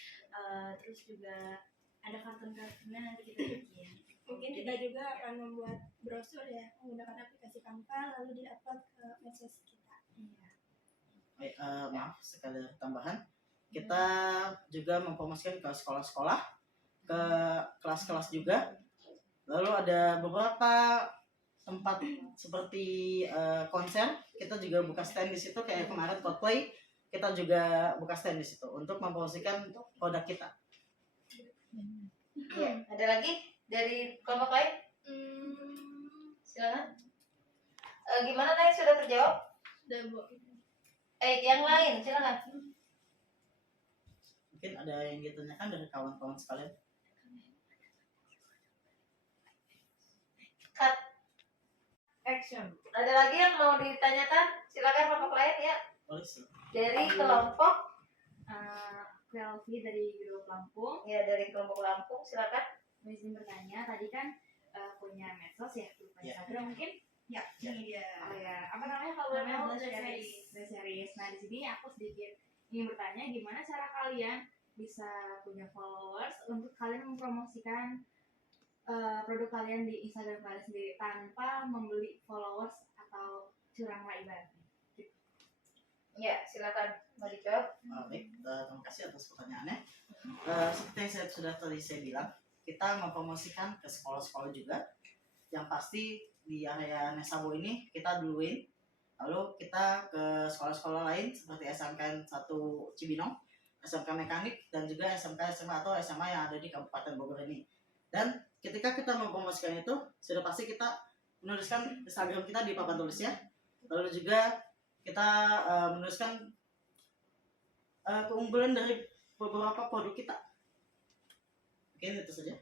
terus juga ada kartun-kartunnya nanti kita bikin. Mungkin kita juga akan membuat brosur ya, menggunakan aplikasi Canva, lalu di-upload ke medsos kita. Iya. Baik, maaf sekali tambahan. Kita juga mempromosikan ke sekolah-sekolah, ke kelas-kelas juga. Lalu ada beberapa tempat seperti konser, kita juga buka stand di situ kayak kemarin Coldplay, kita juga buka stand di situ untuk mempromosikan produk kita. Ya, ada lagi dari kelompok lain? Silakan. Gimana tadi sudah terjawab? Udah, Bu. Yang lain silakan. Mungkin ada yang ditanyakan dari kawan-kawan sekalian. Cut. Action. Ada lagi yang mau ditanyakan? Silakan kelompok lain ya. Boleh sih. Dari kelompok Kelvi dari Gro Lampung. ya dari kelompok Lampung silakan. Izin bertanya, tadi kan punya medsos ya, berupa Ya. Instagram mungkin? Ya, ini dia. Oh ya, apa namanya kalau Namanya mau? Blast The Series. Series. Nah di sini aku sedikit ingin bertanya, gimana cara kalian bisa punya followers untuk kalian mempromosikan produk kalian di Instagram kalian sendiri tanpa membeli followers atau curang lah ibaratnya. Ya, silakan. Mau dijawab? Baik, terima kasih atas pertanyaannya. Seperti yang tadi saya bilang, kita mempromosikan ke sekolah-sekolah juga. Yang pasti di area Nesabo ini kita duluin, lalu kita ke sekolah-sekolah lain seperti SMK 1 Cibinong, SMK Mekanik, dan juga SMK SMA atau SMA yang ada di Kabupaten Bogor ini. Dan ketika kita mempromosikan itu, sudah pasti kita menuliskan Instagram kita di papan tulisnya, lalu juga kita menuliskan keunggulan dari beberapa produk kita. Mungkin itu saja.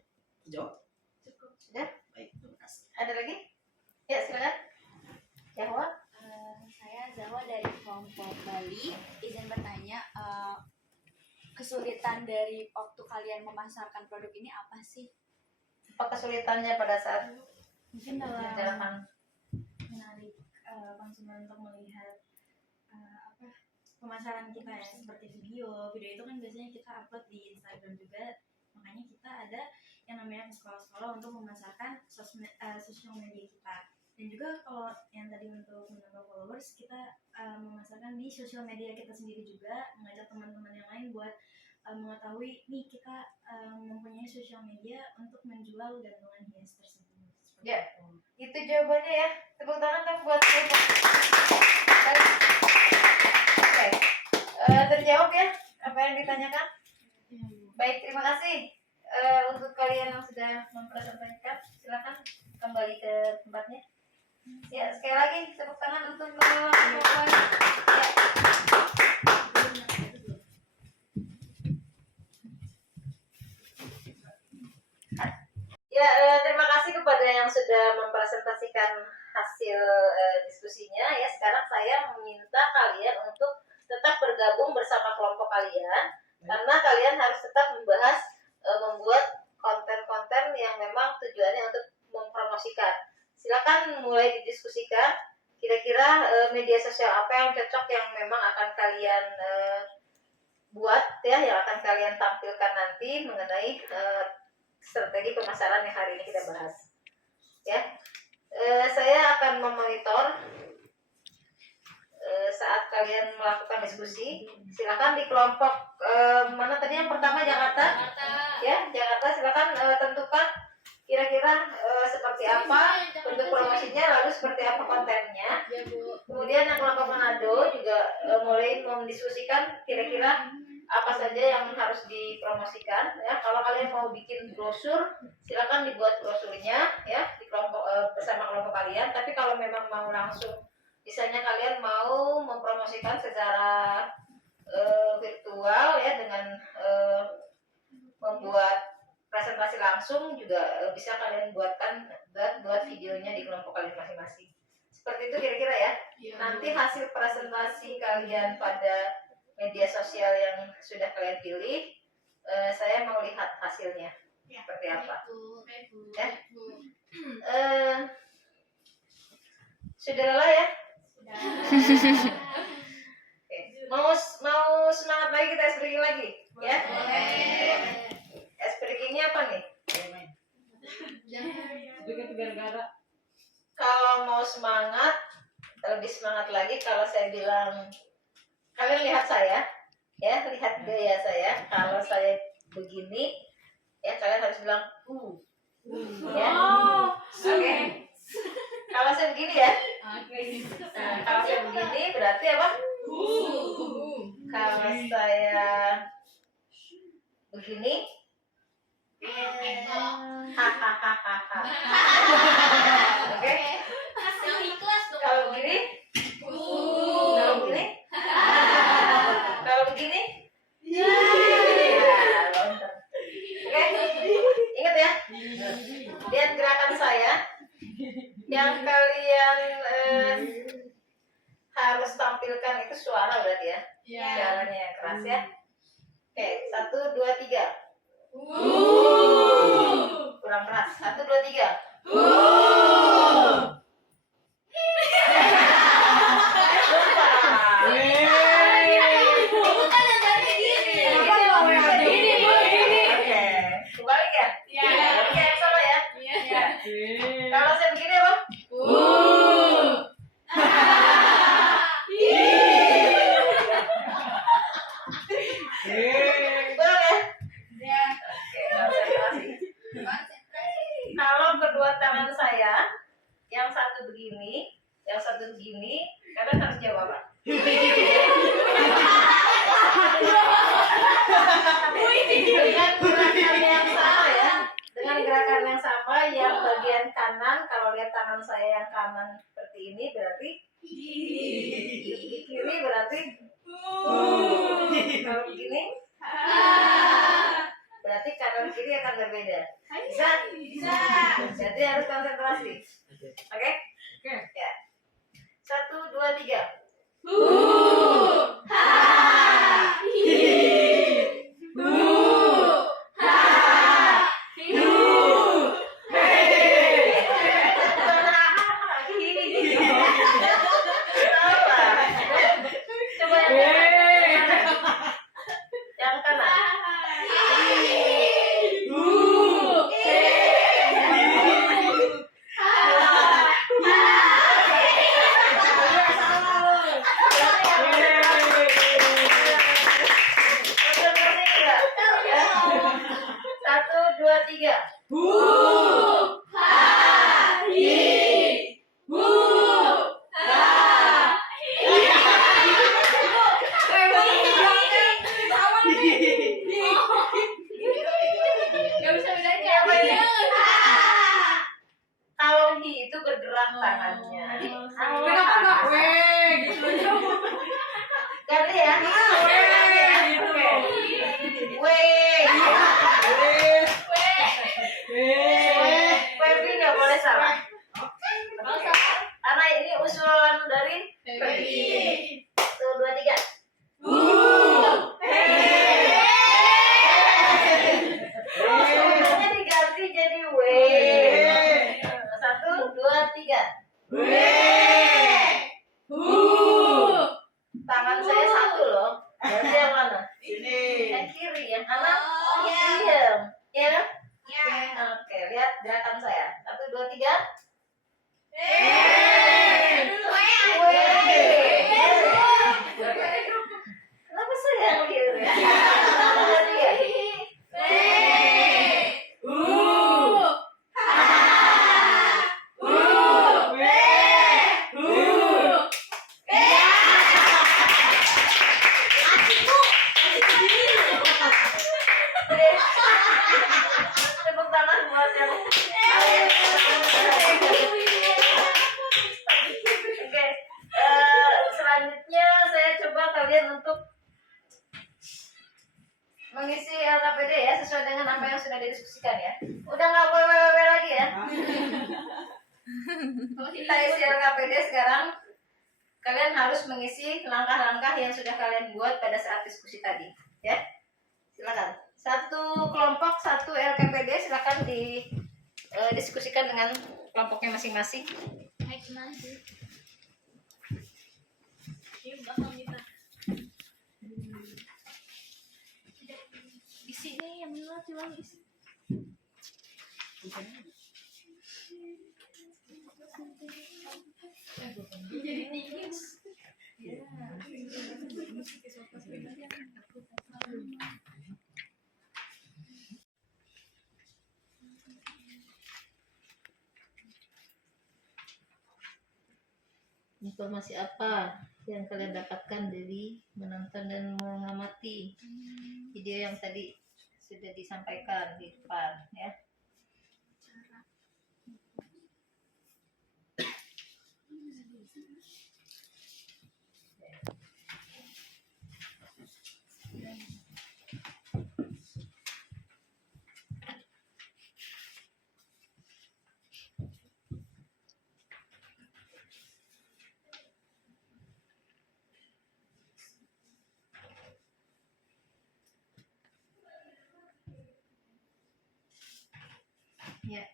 Terjawab? Cukup sudah. Baik, terima kasih. Ada lagi? Ya, silakan. Jawab. Saya Zawa dari kelompok Bali. Izin bertanya, kesulitan dari waktu kalian memasarkan produk ini apa sih? Apa kesulitannya pada saat Mungkin dalam menjalankan? menarik konsumen untuk melihat pemasaran kita ya, seperti video itu kan biasanya kita upload di Instagram juga, makanya kita ada yang namanya ke sekolah-sekolah untuk memasarkan sosial media kita. Dan juga kalau yang tadi untuk menambah followers, kita memasarkan di sosial media kita sendiri juga, mengajak teman-teman yang lain buat mengetahui nih kita mempunyai sosial media untuk menjual gantungan hias tersebut. Seperti Ya. itu. Itu jawabannya ya. Tepuk tangan dong buat saya. Oke. Terjawab ya apa yang ditanyakan? Baik, terima kasih untuk kalian yang sudah mempresentasikan. Silakan kembali ke tempatnya. Ya, sekali lagi tepuk tangan untuk kelompok. Ya, terima kasih kepada yang sudah mempresentasikan hasil diskusinya. Ya, sekarang saya meminta kalian untuk tetap bergabung bersama kelompok kalian karena kalian harus tetap membahas membuat konten-konten yang memang tujuannya untuk mempromosikan. Silakan mulai didiskusikan. kira-kira media sosial apa yang cocok yang memang akan kalian buat ya, yang akan kalian tampilkan nanti mengenai strategi pemasaran yang hari ini kita bahas ya. Saya akan memonitor saat kalian melakukan diskusi. Silakan di kelompok mana tadi yang pertama, Jakarta ya, Jakarta. Silakan tentukan kira-kira seperti apa bentuk promosinya, lalu seperti apa kontennya. Kemudian yang kelompok Manado juga mulai mendiskusikan kira-kira apa saja yang harus dipromosikan ya. Kalau kalian mau bikin brosur, silakan dibuat brosurnya ya di kelompok bersama kelompok kalian. Tapi kalau memang mau langsung, misalnya kalian mau mempromosikan secara virtual ya dengan membuat presentasi langsung juga bisa kalian buat videonya di kelompok kalian masing-masing. Seperti itu kira-kira ya. Nanti hasil presentasi kalian pada media sosial yang sudah kalian pilih, saya mau lihat hasilnya seperti apa. Ya. Sudah lelah ya? Oke. Mau semangat lagi, kita ice breaking lagi ya? Ice breakingnya apa nih? Kalau mau semangat, lebih semangat lagi kalau saya bilang, kalian lihat saya ya, lihat gaya saya. Kalau saya begini ya, kalian harus bilang ya. Oke. Kalau saya begini ya, kalau saya begini berarti apa? Kalau saya begini, hahaha. Oke. Kalau begini, kalau begini, kalau begini, lontar. Oke, ingat ya. Lihat gerakan saya. Yang kalian harus tampilkan itu suara berarti ya. Suaranya yang keras ya. Oke, 1, 2, 3. Kurang keras. 1, 2, 3. Kembali ya? Oke, yang sama ya. Kalau saya begini apa? Boleh ya? Oke, konsentrasi. Kalau kedua tangan saya, yang satu begini, yang satu begini, kalian harus jawab apa? Dengan gerakan yang sama ya, dengan gerakan yang sama, yang bagian kanan, kalau lihat tangan saya yang kanan seperti ini berarti di kiri berarti kalau begini berarti kanan kiri akan berbeda. Bisa? Jadi harus konsentrasi. Oke? Ya. 1, 2, 3. Coba yang kanan. Satu, dua, tiga. Kalau hi itu bergerak tangannya. Kenapa nggak gitu? Ganti ya. Oke. tangan buat yang Oke, selanjutnya saya coba kalian untuk mengisi LKPD ya sesuai dengan apa yang sudah didiskusikan ya. Udah nggak boleh lagi ya. Kita isi LKPD sekarang. Kalian harus mengisi langkah-langkah yang sudah kalian buat pada saat diskusi tadi, ya. Silakan. Satu kelompok, satu LKPD, silakan didiskusikan dengan kelompoknya masing-masing. Hai, kenal sih. Ini bakal kita isi nih yang mana coba isi. Jadi tinggi. Informasi apa yang kalian dapatkan dari menonton dan mengamati video yang tadi sudah disampaikan di depan ya? Ya.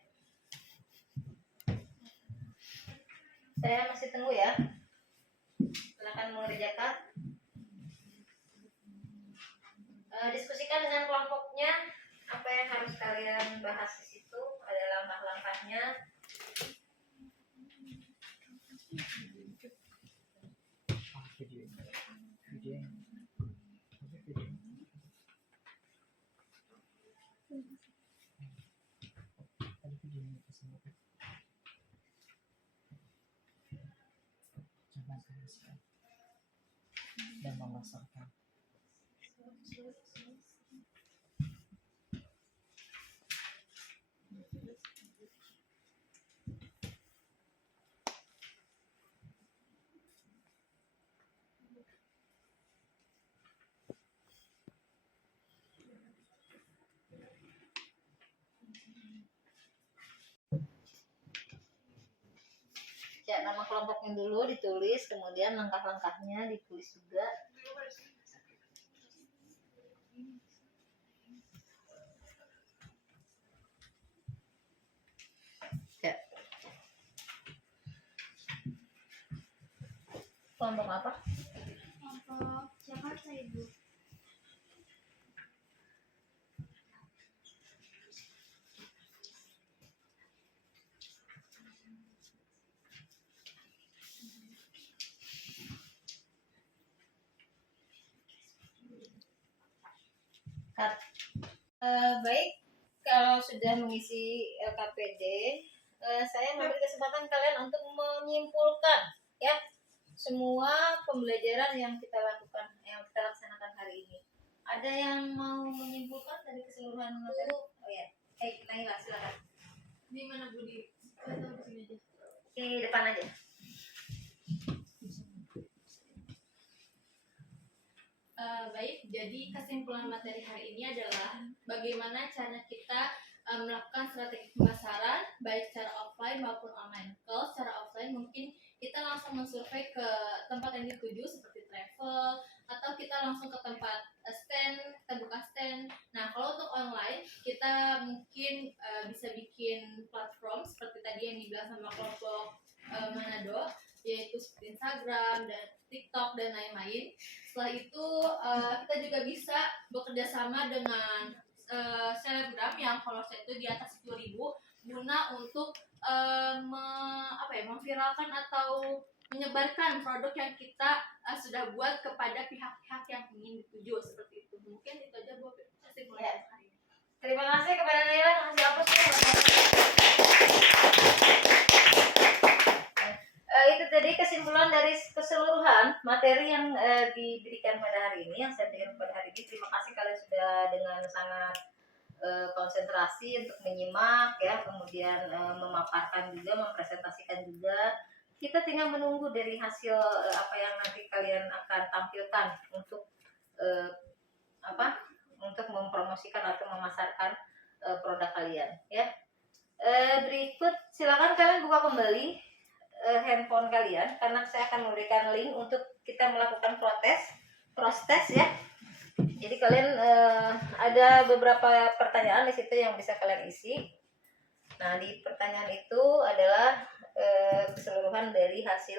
Saya masih tunggu ya. Silakan mengerjakan. Diskusikan dengan kelompoknya apa yang harus kalian bahas di situ. Ada langkah-langkahnya. Dan memasarkan. Ya, nama kelompoknya dulu ditulis, kemudian langkah-langkahnya ditulis juga. Ya. Kelompok apa? Kelompok Jakarta Ibu. Baik, kalau sudah mengisi LKPD, saya memberi kesempatan kalian untuk menyimpulkan ya semua pembelajaran yang kita lakukan, yang kita laksanakan hari ini. Ada yang mau menyimpulkan dari keseluruhan materi? Oh ya, Naila silakan. Di mana Budi? Atau di sini aja? Di depan aja. Baik, jadi kesimpulan materi hari ini adalah bagaimana cara kita melakukan strategi pemasaran baik secara offline maupun online. Kalau secara offline mungkin kita langsung mensurvei ke tempat yang dituju seperti travel atau kita langsung ke tempat stand, kita buka stand. Nah, kalau untuk online kita mungkin bisa bikin platform seperti tadi yang dibilang sama kelompok Manado, yaitu seperti Instagram dan TikTok dan lain-lain. Setelah itu kita juga bisa bekerja sama dengan selebgram yang followersnya itu di atas 10.000 guna untuk memviralkan atau menyebarkan produk yang kita sudah buat kepada pihak-pihak yang ingin dituju seperti itu. Mungkin itu aja buat kesimpulan hari ini. Terima kasih kepada Naila. Kasih hapus ya. Itu tadi kesimpulan dari keseluruhan materi yang diberikan pada hari ini, yang saya berikan pada hari ini. Terima kasih kalian sudah dengan sangat konsentrasi untuk menyimak ya, kemudian memaparkan juga, mempresentasikan juga. Kita tinggal menunggu dari hasil apa yang nanti kalian akan tampilkan untuk untuk mempromosikan atau memasarkan produk kalian ya. Berikut silakan kalian buka kembali handphone kalian, karena saya akan memberikan link untuk kita melakukan proses ya. Jadi kalian ada beberapa pertanyaan di situ yang bisa kalian isi. Nah, di pertanyaan itu adalah keseluruhan dari hasil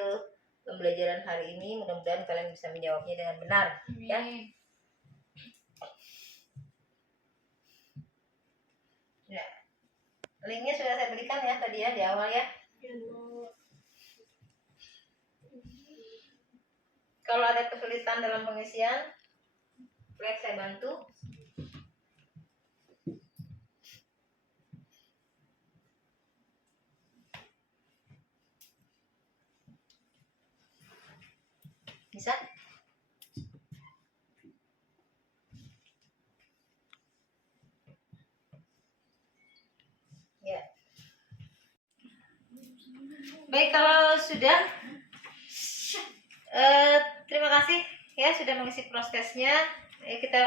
pembelajaran hari ini. Mudah-mudahan kalian bisa menjawabnya dengan benar ya. Ya. Linknya sudah saya berikan ya tadi ya di awal ya. Kalau ada kesulitan dalam pengisian, boleh saya bantu. Bisa? Ya. Baik, kalau sudah, terima kasih ya sudah mengisi prosesnya. Kita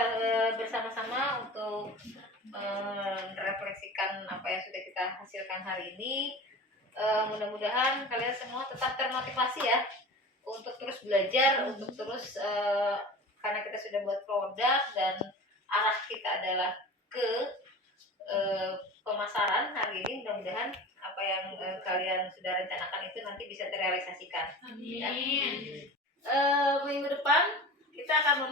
bersama-sama untuk merefleksikan apa yang sudah kita hasilkan hari ini. Mudah-mudahan kalian semua tetap termotivasi ya untuk terus belajar, untuk terus karena kita sudah buat produk dan arah kita adalah ke pemasaran hari ini. Mudah-mudahan apa yang kalian sudah rencanakan itu nanti bisa terrealisasikan. Amin. Minggu depan kita akan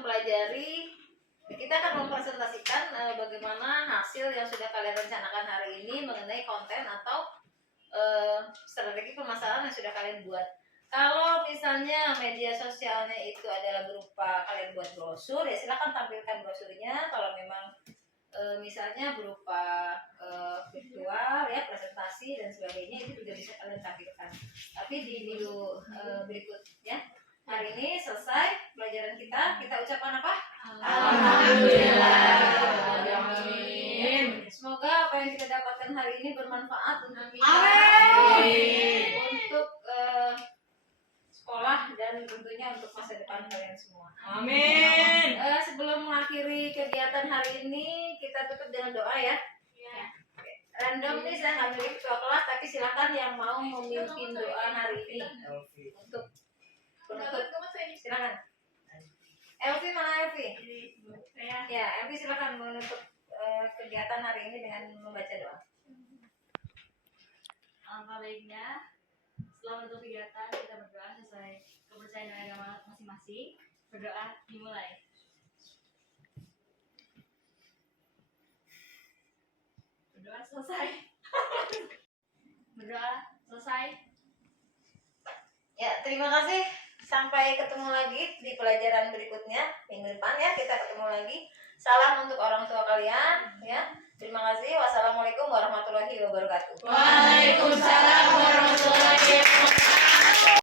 mempresentasikan bagaimana hasil yang sudah kalian rencanakan hari ini mengenai konten atau strategi pemasaran yang sudah kalian buat. Kalau misalnya media sosialnya itu adalah berupa kalian buat brosur, ya silakan tampilkan brosurnya. Kalau memang misalnya berupa virtual ya, presentasi dan sebagainya, itu juga bisa kalian tampilkan. Tapi di minggu berikutnya, hari ini selesai pelajaran kita ucapkan apa? Alhamdulillah. Amin. Semoga apa yang kita dapatkan hari ini bermanfaat untuk kita, untuk sekolah dan tentunya untuk masa depan kalian semua. Amin. Sebelum mengakhiri kegiatan hari ini, kita tutup dengan doa ya. Random nih, saya nggak milih ketua kelas, tapi silakan yang mau memimpin doa hari ini untuk penutup. Silakan. Elvi, mana Elvi? Ya, Elvi silakan menutup kegiatan hari ini dengan membaca doa. Alangkah baiknya setelah menutup kegiatan kita berdoa sesuai kepercayaan agama masing-masing. Berdoa dimulai. Berdoa selesai. Berdoa selesai. Ya, terima kasih. Sampai ketemu lagi di pelajaran berikutnya minggu depan ya, kita ketemu lagi. Salam untuk orang tua kalian ya. Terima kasih. Wassalamualaikum warahmatullahi wabarakatuh. Waalaikumsalam warahmatullahi wabarakatuh.